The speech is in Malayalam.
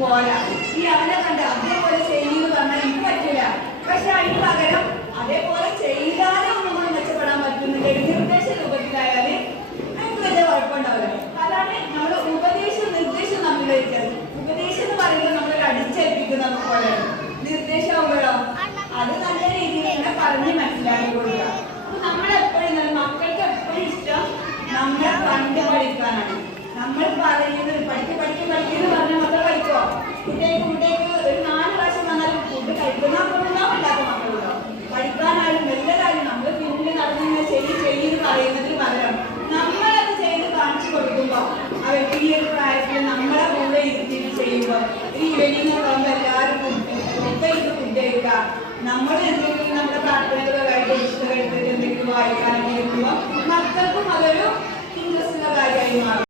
പോരാ. ഈ അവനെ കണ്ട് അതേപോലെ ചെയ്യുമെന്ന് പറഞ്ഞാൽ എനിക്ക് പറ്റില്ല. പക്ഷെ അതിന് പകരം അതേപോലെ ചെയ്താലും നമ്മൾ മെച്ചപ്പെടാൻ പറ്റുന്നുണ്ട്. നിർദ്ദേശ രൂപത്തിലായാല് എനിക്ക് വലിയ കുഴപ്പമുണ്ടാവില്ല. അതാണ് നമ്മൾ ഉപദേശവും നിർദ്ദേശവും തമ്മിൽ വ്യത്യാസം. ഉപദേശം എന്ന് പറയുമ്പോൾ നമ്മൾ അടിച്ചേൽപ്പിക്കുന്നത് പോലെയാണ്. നിർദ്ദേശമാകുമ്പോഴോ അത് നല്ല രീതിയിൽ തന്നെ പറഞ്ഞ് മനസ്സിലാക്കി കൊടുക്കുക. അപ്പൊ നമ്മളെപ്പോഴും മക്കൾക്ക് എപ്പോഴും ഇഷ്ടം നമ്മളെ കണ്ട് പഠിക്കാനാണ്. നമ്മൾ പറയുന്നത് പഠിക്കുന്നു പറഞ്ഞാൽ മക്കൾ പഠിക്കോ? കുട്ടികൾക്ക് ഒരു 4 പ്രാവശ്യം വന്നാലും ഫുഡ് കഴിക്കുന്ന മക്കളുണ്ടാവും, ഇല്ലാത്ത മക്കളുണ്ടാവും. പഠിക്കാനായാലും എല്ലാവരും നമ്മൾ